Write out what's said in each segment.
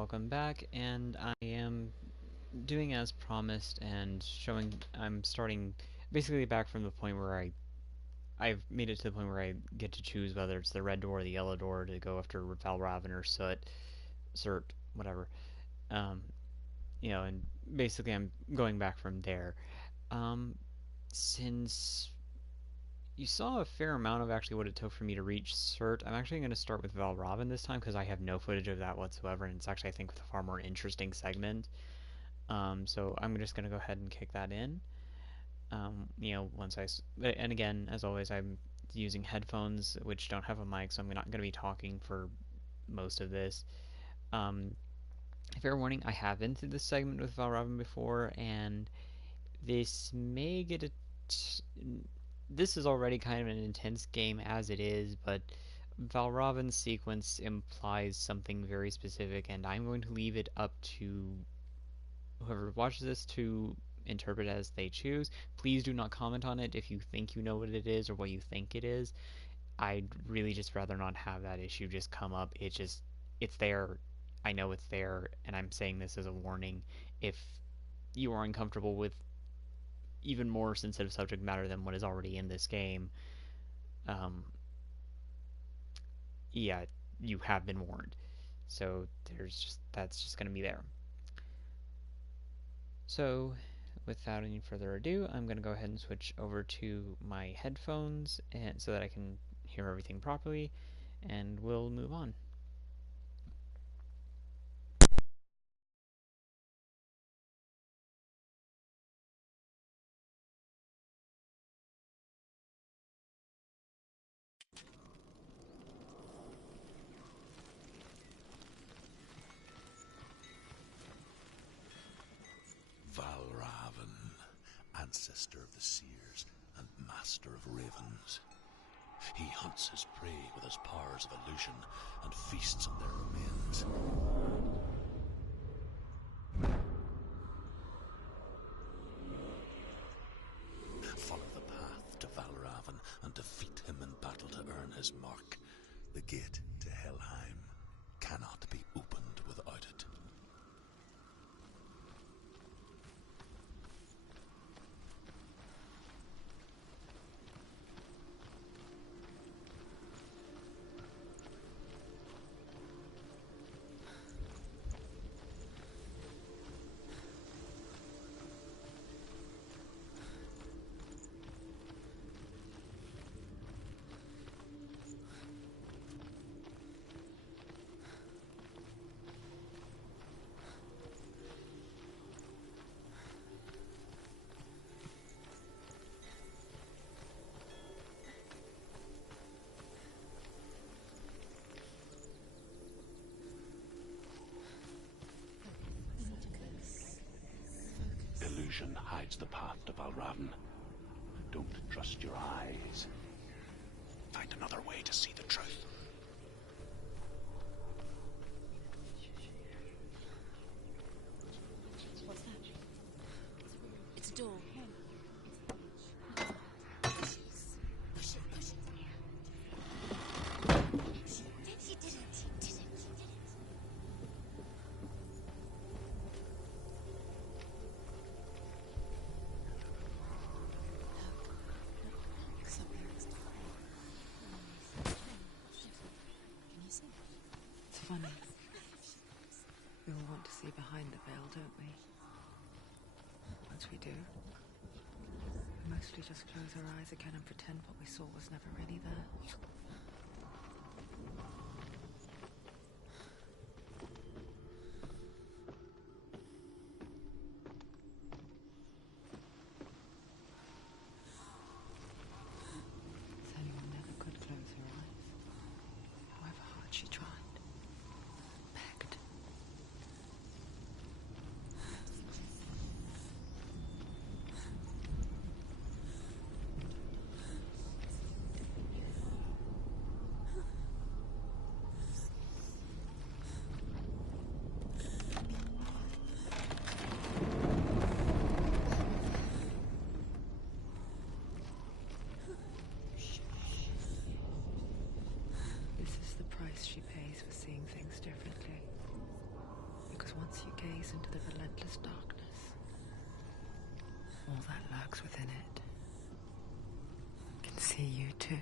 welcome back, and I am doing as promised and showing I'm starting basically back from the point where I've made it to the point where I get to choose whether it's the red door or the yellow door to go after Valravn or Surt, whatever. Um, and basically I'm going back from there. Um, since you saw a fair amount of actually what it took for me to reach Surt, I'm actually going to start with Valravn this time because I have no footage of that whatsoever, and it's actually I think a far more interesting segment. So I'm just going to go ahead and kick that in. Once and again, as always, I'm using headphones which don't have a mic, so I'm not going to be talking for most of this. Um, Fair warning, I have been through this segment with Valravn before, and this may get a. This is already kind of an intense game as it is, but Valravn's sequence implies something very specific, and I'm going to leave it up to whoever watches this to interpret as they choose. Please do not comment on it if you think you know what it is or what you think it is. I'd really just rather not have that issue just come up. It's there. I know it's there, and I'm saying this as a warning. If you are uncomfortable with even more sensitive subject matter than what is already in this game, um, yeah, you have been warned. So that's just going to be there. So without any further ado, I'm going to go ahead and switch over to my headphones and so that I can hear everything properly, and we'll move on. Valravn, ancestor of the seers and master of ravens. He hunts his prey with his powers of illusion and feasts on their remains. Follow the path to Valravn and defeat him in battle to earn his mark. The gate to Helheim cannot be opened without it. Illusion hides the path to Valravn. Don't trust your eyes. Find another way to see the truth. What's that? It's a door. Funny. We all want to see behind the veil, don't we? Once we do, we mostly just close our eyes again and pretend what we saw was never really there. Samuel never could close her eyes, however hard she tried. This is the price she paid. gaze into the relentless darkness, all that lurks within it can see you too.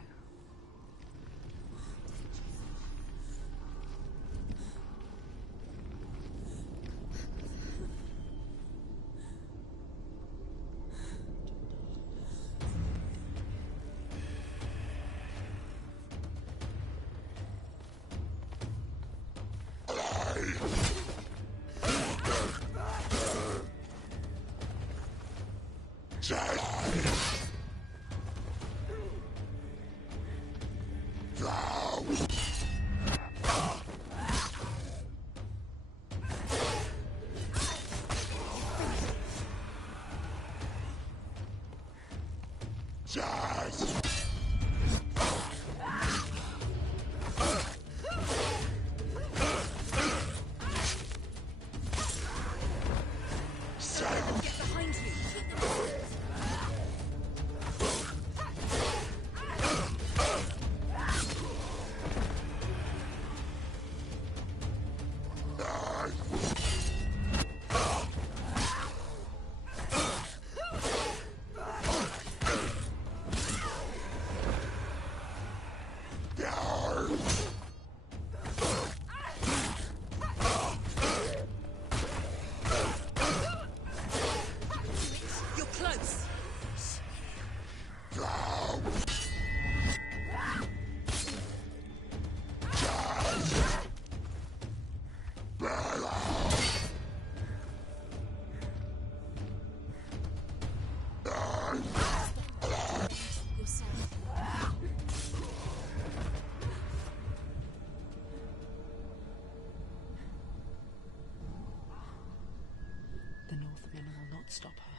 The Northmen will not stop her.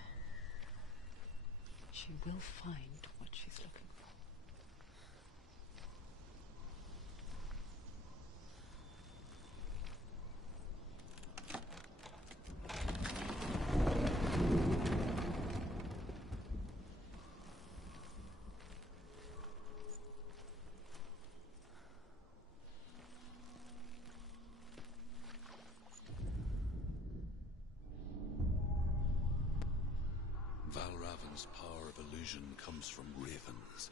She will find what she's looking for. Valravan's power of illusion comes from ravens.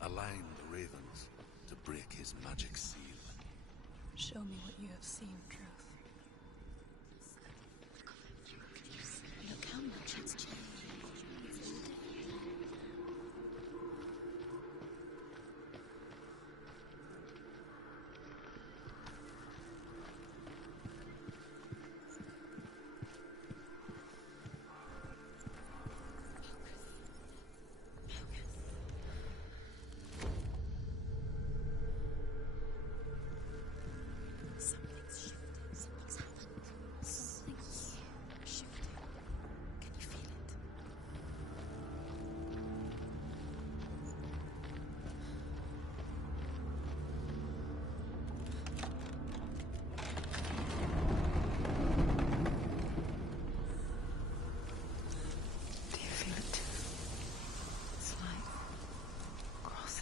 Align the ravens to break his magic seal. Show me what you have seen, Truth. Look how much it's changed.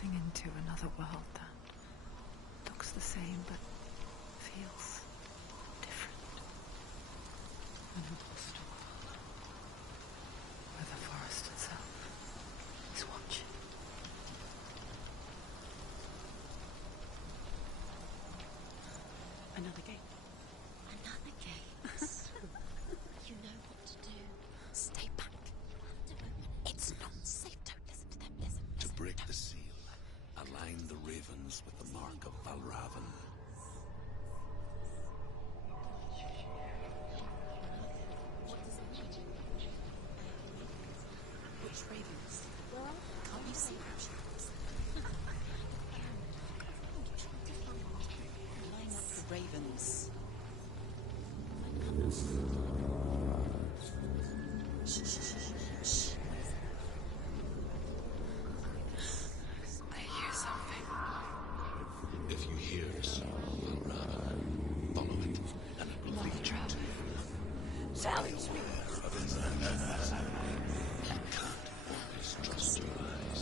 Into another world that looks the same but feels different. An imposter world where the forest itself is watching. Another gate. Another gate. You know what to do. Stay back. It's not safe. Don't listen to them. Listen. To break the seal, align the ravens with the mark of Valravan. Which ravens? Can't you see how she looks? Line up the ravens. Shh, shh, shh, shh. I hear something. If you hear the sound of Valravan, follow it, and it will lead you to Sally! You can't always trust your eyes.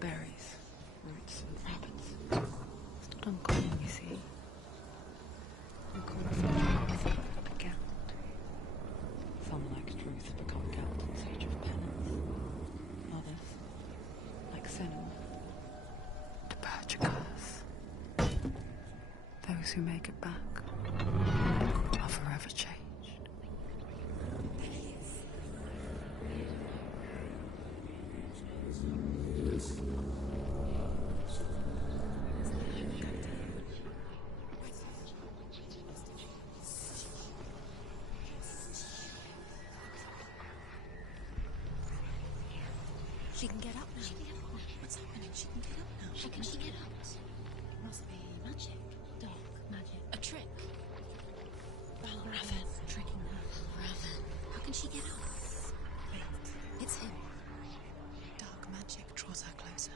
berries, roots, and rabbits. It's not uncommon, you see. We call it a gallant. Some, like Truth, become gallant in the age of penance. Others, like Senua, to purge a curse. Those who make it back are forever changed. She can get up now. What's happening? She can get up now. How can she get up? It must be magic. Dark magic. A trick. Raven. Tricking her. Raven. How can she get up? Wait. It's him. Dark magic draws her closer.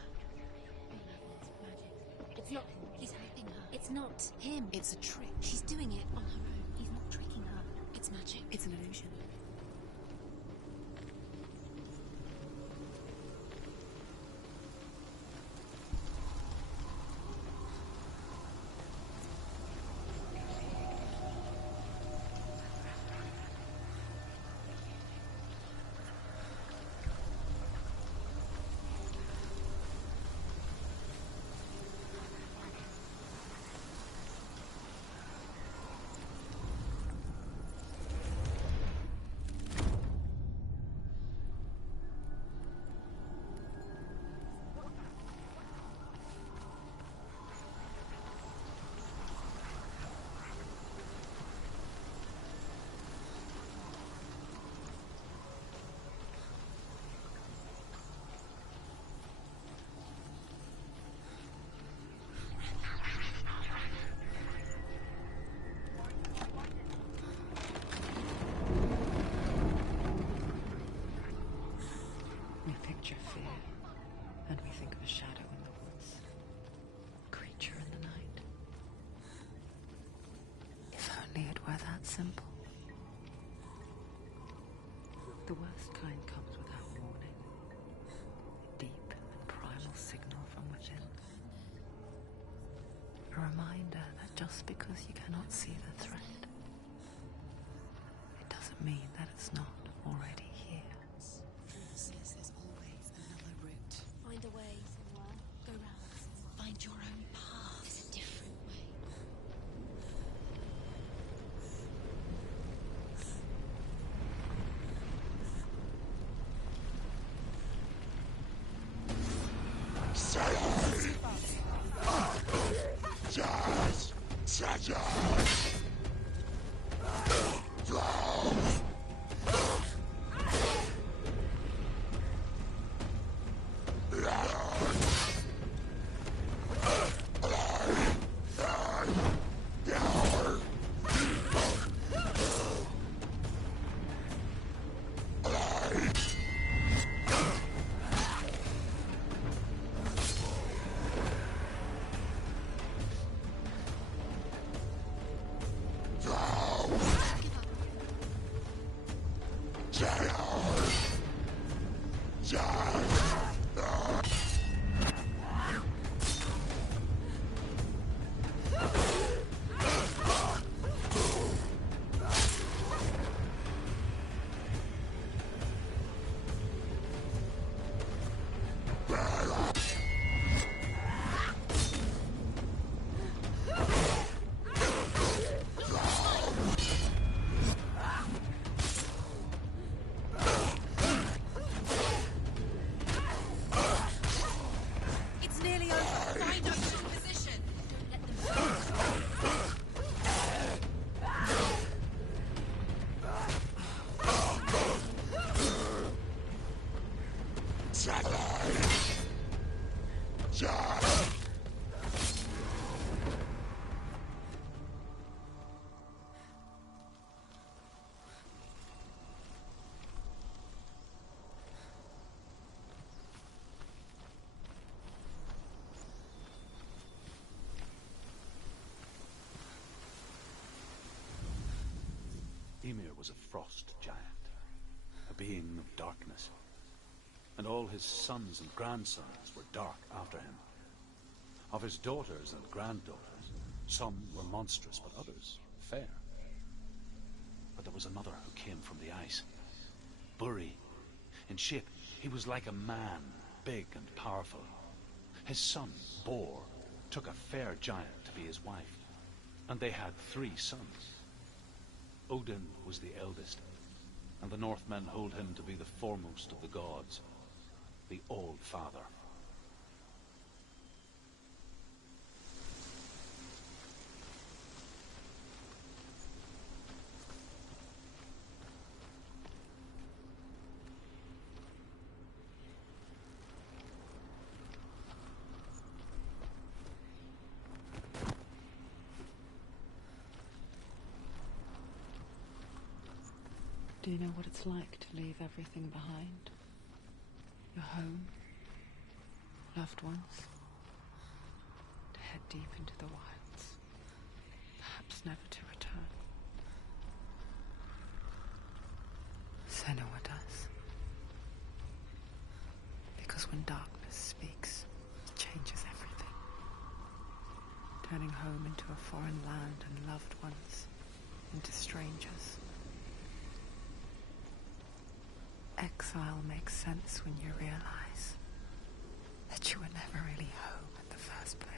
It's not him. He's hurting her. It's not him. It's a trick. She's doing it on her own. He's not tricking her. It's magic. It's an illusion. We picture fear, and we think of a shadow in the woods, a creature in the night. If only it were that simple. The worst kind comes without warning, a deep and primal signal from within. A reminder that just because you cannot see the threat, it doesn't mean that it's not already here. There's always another route. Find a way somewhere. Go round. Find your own path. There's a different way. Ymir was a frost giant, a being of darkness. and all his sons and grandsons were dark after him. Of his daughters and granddaughters, some were monstrous, but others fair. But there was another who came from the ice. Buri. In shape, he was like a man, big and powerful. His son, Bor, took a fair giant to be his wife, and they had 3 sons. Odin was the eldest, and the Northmen hold him to be the foremost of the gods, the All-Father. Do you know what it's like to leave everything behind? Your home, loved ones, to head deep into the wilds, perhaps never to return. Senua does. Because when darkness speaks, it changes everything. Turning home into a foreign land and loved ones into strangers. Exile makes sense when you realize that you were never really home in the first place.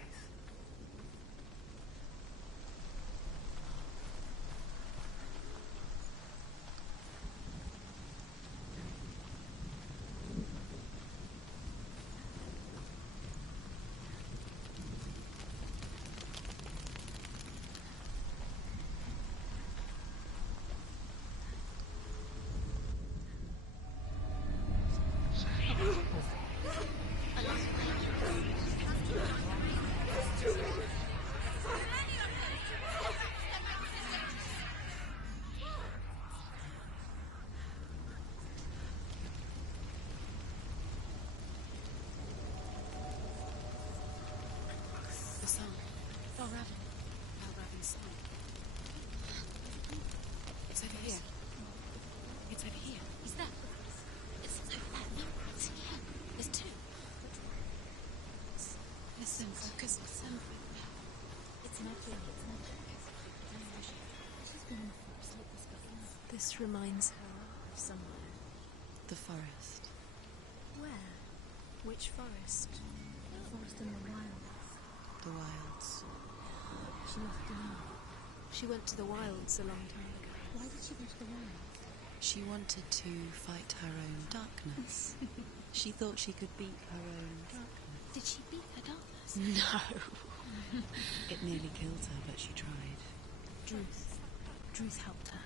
It's over here. It's over here. Is that? It's over there. No, it's here. There's 2. Listen, focus. Listen. It's nothing. It's nothing. She's been in the forest like this before. This reminds her of somewhere. The forest. Where? Which forest? The forest in the wilds. The wilds. She left alone. She went to the wilds a long time ago. Why did she go to the wilds? She wanted to fight her own darkness. She thought she could beat her own darkness. Did she beat her darkness? No. It nearly killed her, but she tried. Druth helped her.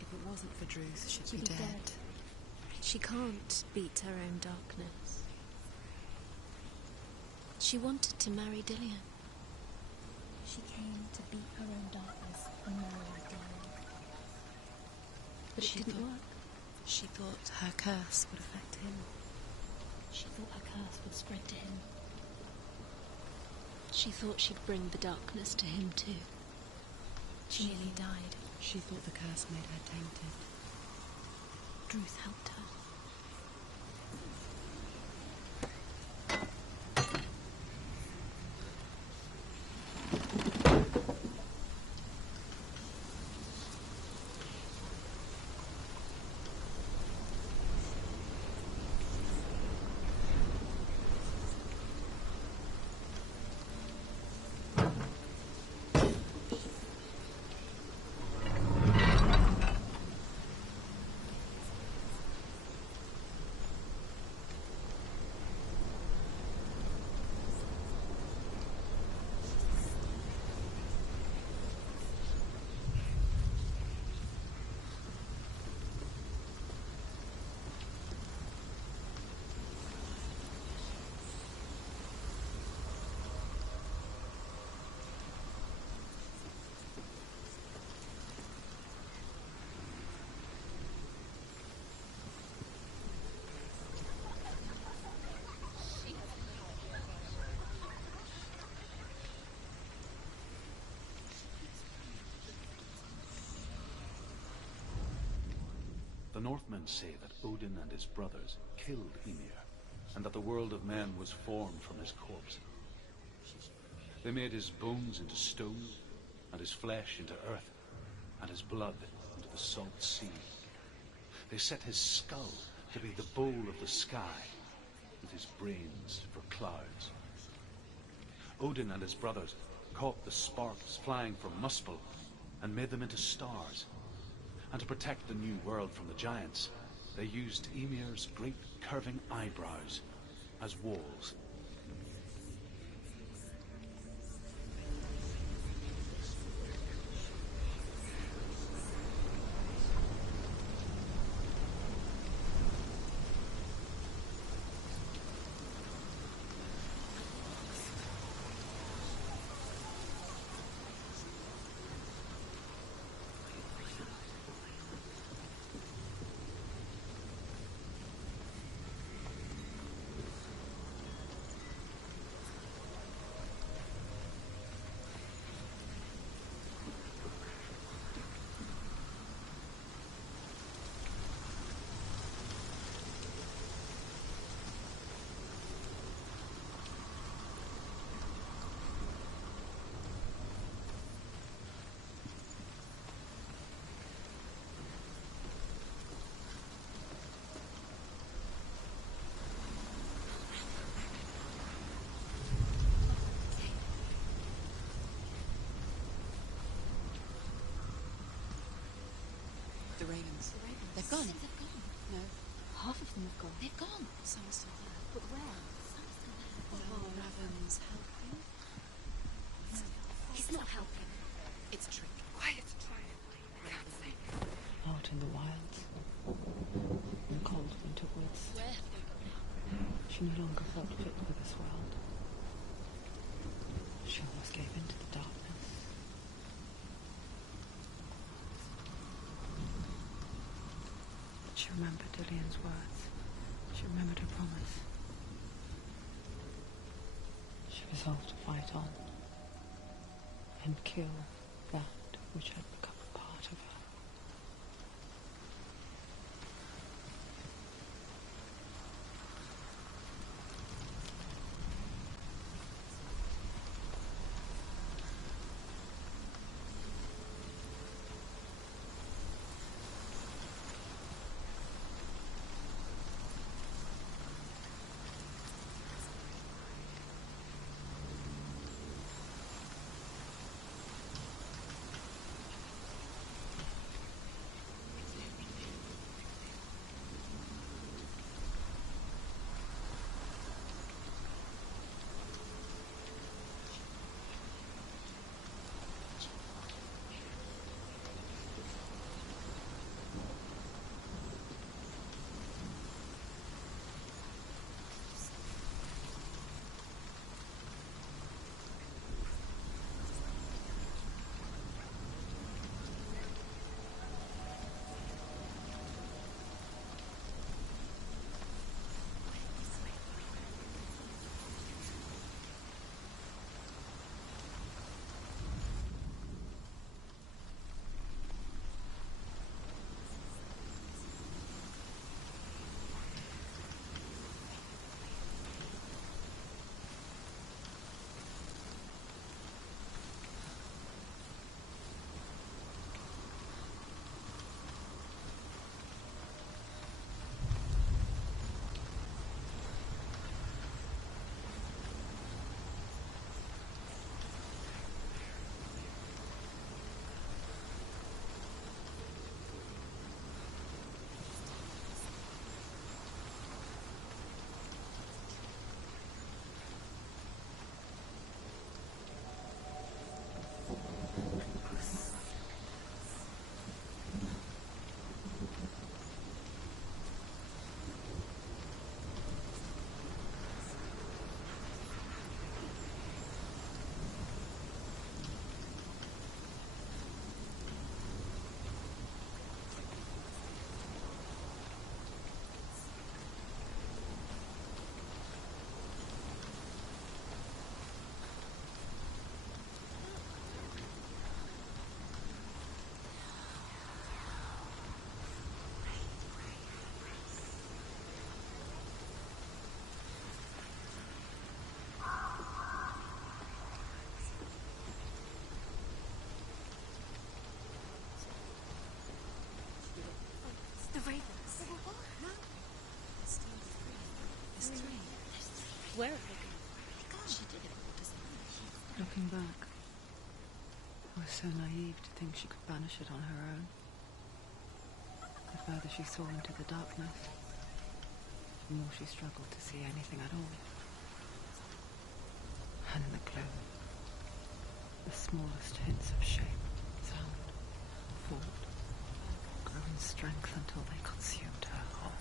If it wasn't for Druth, she'd be dead. She can't beat her own darkness. She wanted to marry Dillion. She came to beat her own darkness and marry Dillion. But it didn't work. She thought her curse would affect him. She thought her curse would spread to him. She thought she'd bring the darkness to him too. She nearly died. She thought the curse made her tainted. Druth helped her. Northmen say that Odin and his brothers killed Ymir, and that the world of men was formed from his corpse. They made his bones into stone, and his flesh into earth, and his blood into the salt sea. They set his skull to be the bowl of the sky, with his brains for clouds. Odin and his brothers caught the sparks flying from Muspel and made them into stars. And to protect the new world from the giants, they used Ymir's great curving eyebrows as walls. The ravens. They've gone. They've gone. No. Half of them have gone. They've gone. Some are still there. But where? Some are still there. No, Raven's helping. He's not helping. It's a trick. Quiet. Out in the wilds, in the cold winter woods, Where have they gone? she no longer felt fit for this world. She almost gave in to the darkness. But she remembered Dillian's words. She remembered her promise. She resolved to fight on and kill that which had become a part of her. Where are they going? She did it all design. Looking back, I was so naive to think she could banish it on her own. The further she saw into the darkness, the more she struggled to see anything at all. And the gloom, the smallest hints of shape, sound, thought, grew in strength until they consumed her whole.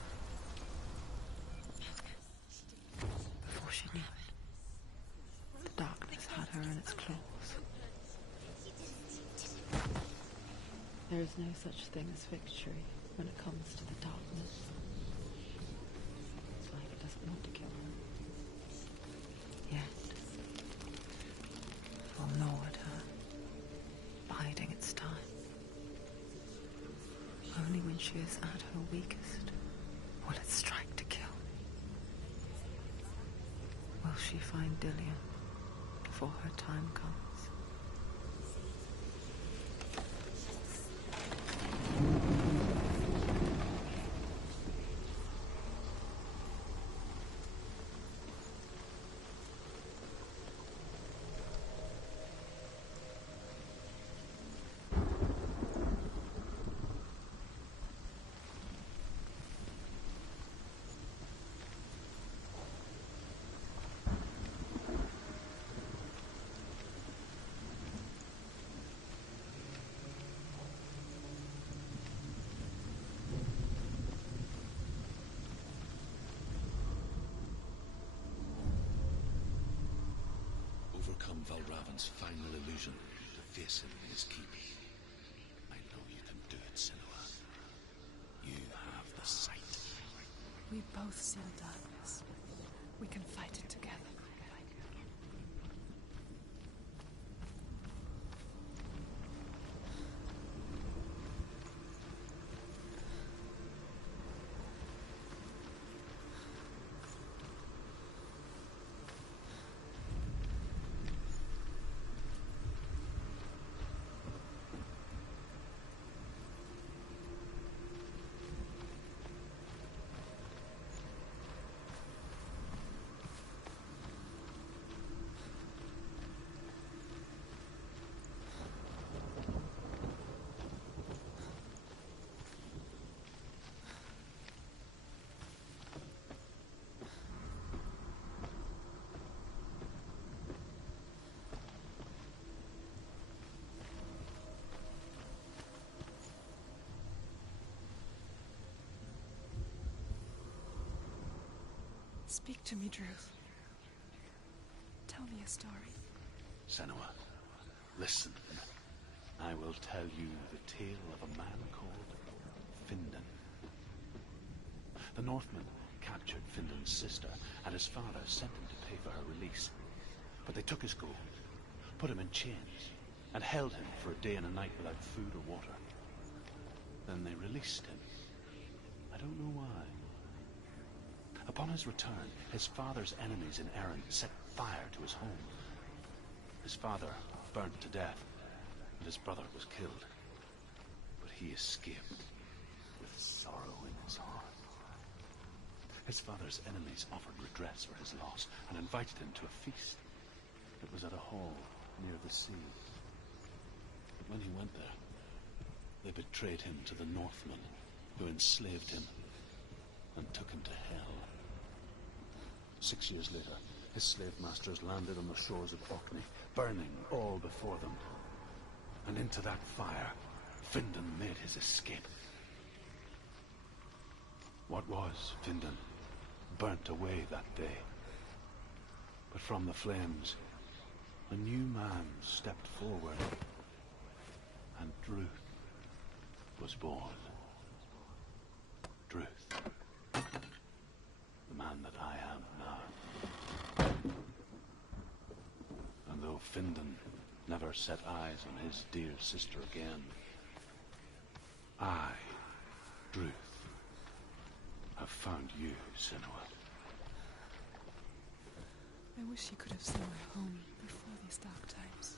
Before she knew it, the darkness had her in its claws. There is no such thing as victory when it comes to the darkness. It's like it doesn't want to kill her. Yet, it will gnaw at her, biding its time. Only when she is at her weakest will it strike to kill. Will she find Dillion before her time comes? Overcome Valravan's final illusion to face him in his keep. I know you can do it, Senua. You have the sight. We both see the darkness. We can fight it together. Speak to me, Druth. Tell me a story. Senua, listen. I will tell you the tale of a man called Findan. The Northmen captured Findan's sister, and his father sent him to pay for her release. But they took his gold, put him in chains, and held him for a day and a night without food or water. Then they released him. I don't know why. Upon his return, his father's enemies in Erin set fire to his home. His father burnt to death, and his brother was killed. But he escaped with sorrow in his heart. His father's enemies offered redress for his loss and invited him to a feast. It was at a hall near the sea. But when he went there, they betrayed him to the Northmen, who enslaved him and took him to hell. 6 years later, his slave masters landed on the shores of Orkney, burning all before them. And into that fire, Findan made his escape. What was Findan burnt away that day. But from the flames, a new man stepped forward, and Druth was born. Druth. The man that I am now. And though Findan never set eyes on his dear sister again, I, Druth, have found you, Senua. I wish you could have seen my home before these dark times.